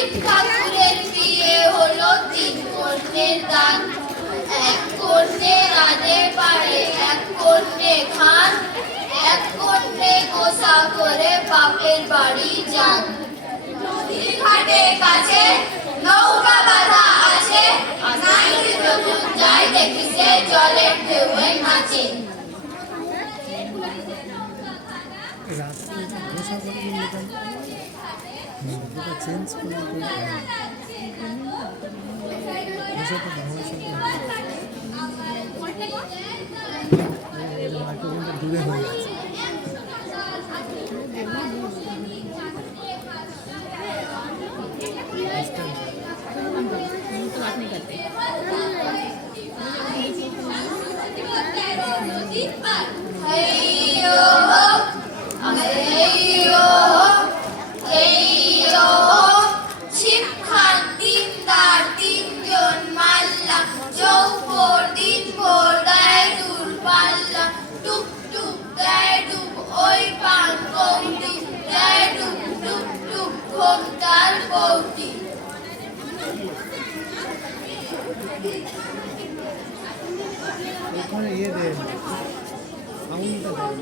শিব ঠাকুরের বিয়ে হলো তিন কন্যের দান। এক কন্যে রাজের পারে, এক কন্যে খান, এক কন্যে গোসা করে বাপের বাড়ি যান। নদীর ঘাটের কাছে নৌকা বাঁধা আছে, নাইতে যখন যায় দেখিছে জলের ঢেউয়ে নাচে। চেঞ্জ করে দূরে হয়ে যাচ্ছে। ওখানে ইয়ে দেয় সাউন্ডটা দেয়।